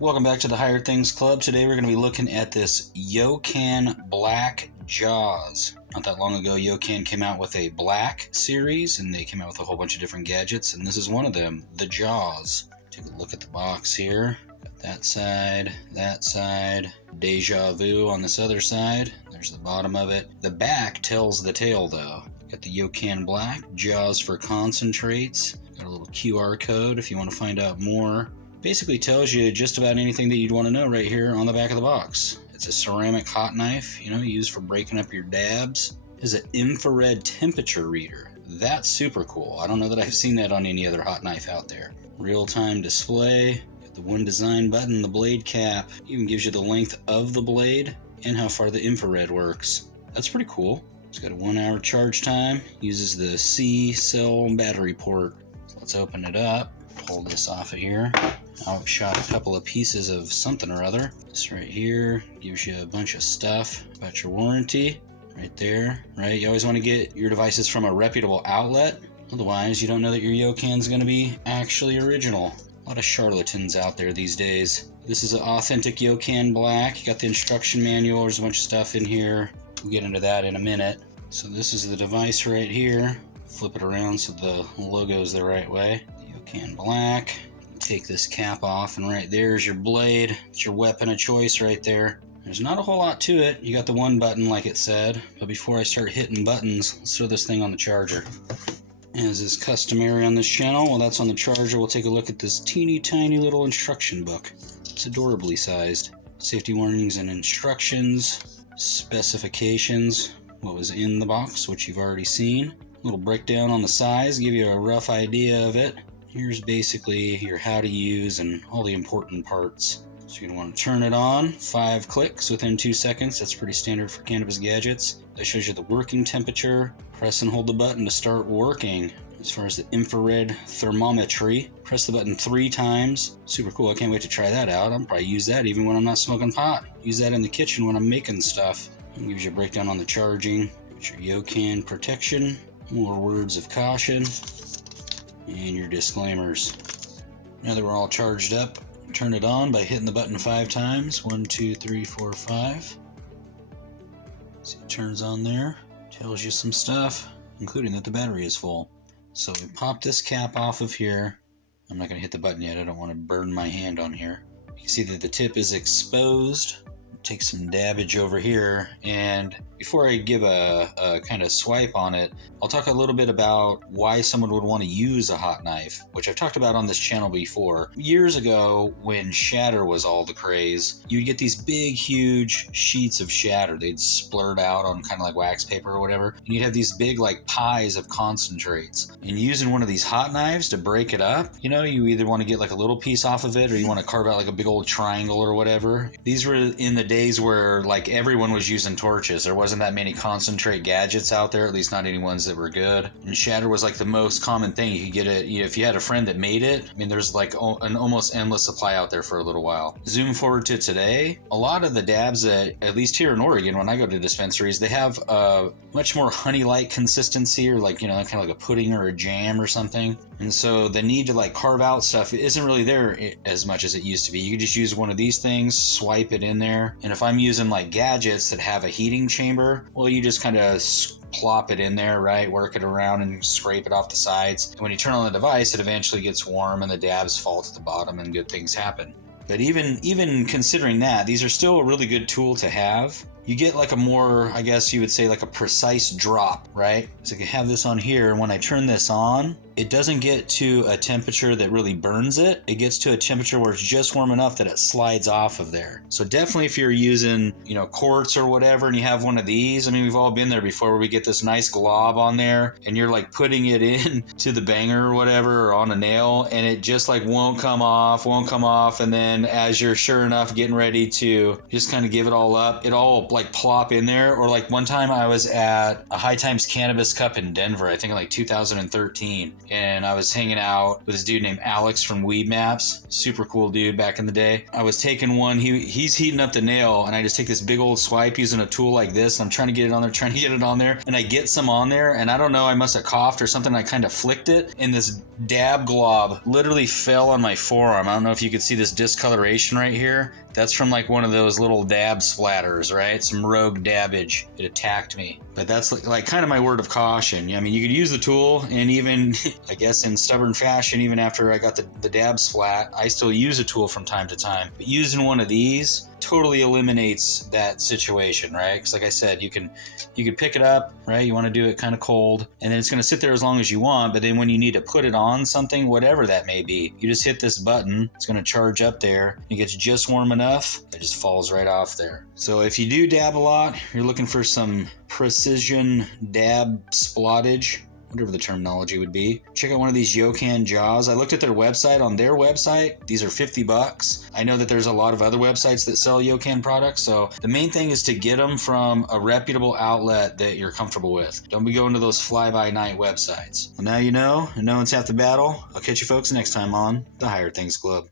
Welcome back to the Higher Things Club. Today we're going to be looking at this Yocan Black Jaws. Not that long ago, Yocan came out with a black series, and they came out with a whole bunch of different gadgets, and this is one of them, the Jaws. Take a look at the box here. Got that side, Deja Vu on this other side. There's the bottom of it. The back tells the tale, though. Got the Yocan Black, Jaws for concentrates. Got a little QR code if you want to find out more. Basically tells you just about anything that you'd want to know right here on the back of the box. It's a ceramic hot knife, used for breaking up your dabs. It is an infrared temperature reader. That's super cool. I don't know that I've seen that on any other hot knife out there. Real-time display. Got the one design button, the blade cap. Even gives you the length of the blade and how far the infrared works. That's pretty cool. It's got a 1 hour charge time. Uses the C-cell battery port. So let's open it up. Pull this off of here. Outshot a couple of pieces of something or other. This right here gives you a bunch of stuff about your warranty. Right there, right? You always want to get your devices from a reputable outlet. Otherwise, you don't know that your Yocan's going to be actually original. A lot of charlatans out there these days. This is an authentic Yocan Black. You got the instruction manual. There's a bunch of stuff in here. We'll get into that in a minute. So this is the device right here. Flip it around so the logo's the right way. Yocan Black. Take this cap off, and right there's your blade. It's your weapon of choice right there. There's not a whole lot to it. You got the one button like it said, but before I start hitting buttons, let's throw this thing on the charger. As is customary on this channel, while that's on the charger, we'll take a look at this teeny tiny little instruction book. It's adorably sized. Safety warnings and instructions, specifications, what was in the box, which you've already seen. A little breakdown on the size, give you a rough idea of it. Here's basically your how to use and all the important parts. So you're going to want to turn it on, 5 clicks within 2 seconds. That's pretty standard for cannabis gadgets. That shows you the working temperature. Press and hold the button to start working. As far as the infrared thermometry, press the button 3 times. Super cool. I can't wait to try that out. I'll probably use that even when I'm not smoking pot. Use that in the kitchen when I'm making stuff. It gives you a breakdown on the charging. Got your Yocan protection. More words of caution. And your disclaimers. Now that we're all charged up, turn it on by hitting the button 5 times. 1, 2, 3, 4, 5. See, it turns on there. Tells you some stuff, including that the battery is full. So we pop this cap off of here. I'm not going to hit the button yet. I don't want to burn my hand on here. You can see that the tip is exposed. Take some dabbage over here, and before I give a kind of swipe on it, I'll talk a little bit about why someone would want to use a hot knife, which I've talked about on this channel before. Years ago, when shatter was all the craze, you'd get these big, huge sheets of shatter. They'd splurt out on kind of like wax paper or whatever, and you'd have these big like pies of concentrates. And using one of these hot knives to break it up, you either want to get like a little piece off of it, or you want to carve out like a big old triangle or whatever. These were in the days where like everyone was using torches. There wasn't that many concentrate gadgets out there, at least not any ones that were good. And shatter was like the most common thing. You could get it if you had a friend that made it. I mean, there's like an almost endless supply out there for a little while. Zoom forward to today, a lot of the dabs that, at least here in Oregon, when I go to dispensaries, they have a much more honey-like consistency, or like, kind of like a pudding or a jam or something. And so the need to like carve out stuff isn't really there as much as it used to be. You could just use one of these things, swipe it in there. And if I'm using like gadgets that have a heating chamber, well, you just kind of plop it in there, right? Work it around and scrape it off the sides. And when you turn on the device, it eventually gets warm and the dabs fall to the bottom and good things happen. But even considering that, these are still a really good tool to have. You get like a more, I guess you would say, like a precise drop, right? So I can have this on here, and when I turn this on, it doesn't get to a temperature that really burns it. It gets to a temperature where it's just warm enough that it slides off of there. So definitely if you're using, quartz or whatever, and you have one of these, I mean, we've all been there before where we get this nice glob on there, and you're like putting it in to the banger or whatever, or on a nail, and it just like won't come off. And then as you're sure enough getting ready to just kind of give it all up, it all like plop in there. Or like one time I was at a High Times Cannabis Cup in Denver, I think in like 2013. and I was hanging out with this dude named Alex from Weed Maps. Super cool dude back in the day. I was taking one, he's heating up the nail, and I just take this big old swipe using a tool like this. I'm trying to get it on there, and I get some on there, and I don't know, I must have coughed or something. I kind of flicked it, and this dab glob literally fell on my forearm. I don't know if you could see this discoloration right here. That's from like one of those little dab splatters, right? Some rogue dabbage. It attacked me. But that's like kind of my word of caution. I mean, you could use the tool, and even, I guess in stubborn fashion, even after I got the dab splat, I still use a tool from time to time. But using one of these totally eliminates that situation, right? Because like I said, you can pick it up, right? You want to do it kind of cold, and then it's going to sit there as long as you want. But then when you need to put it on something, whatever that may be, you just hit this button. It's going to charge up there. It gets just warm enough, it just falls right off there. So if you do dab a lot, you're looking for some precision dab splottage, whatever the terminology would be, check out one of these Yocan jaws. I looked at their website. On their website, these are $50. I know that there's a lot of other websites that sell Yocan products, so the main thing is to get them from a reputable outlet that you're comfortable with. Don't be going to those fly-by-night websites. Well, now you know, and knowing's half the battle. I'll catch you folks next time on the Higher Things Club.